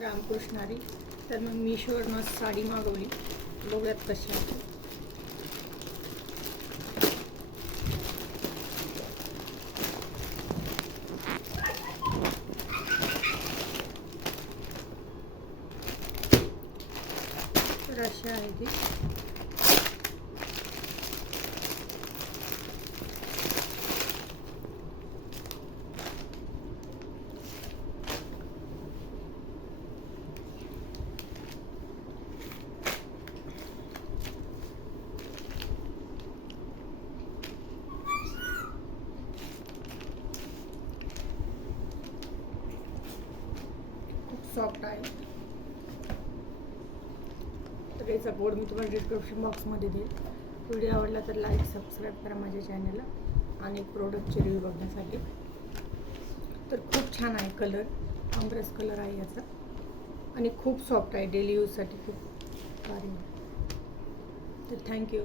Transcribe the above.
रामकृष्णारी. तर मग मीशोवरनं साडी मागवली, बघूयात कशी आहे. तर अशी आहे ती. सॉफ्ट आहे. तर याचा कोड मी तुम्हाला डिस्क्रिप्शन बॉक्समध्ये देईल. व्हिडिओ आवडला तर लाईक सबस्क्राईब करा माझ्या चॅनलला आणि प्रोडक्टचे रिव्ह्यू बघण्यासाठी. तर खूप छान आहे. कलर आंबरस कलर आहे याचा आणि खूप सॉफ्ट आहे. डेली यूजसाठी खूप भारी आहे. तर थँक्यू.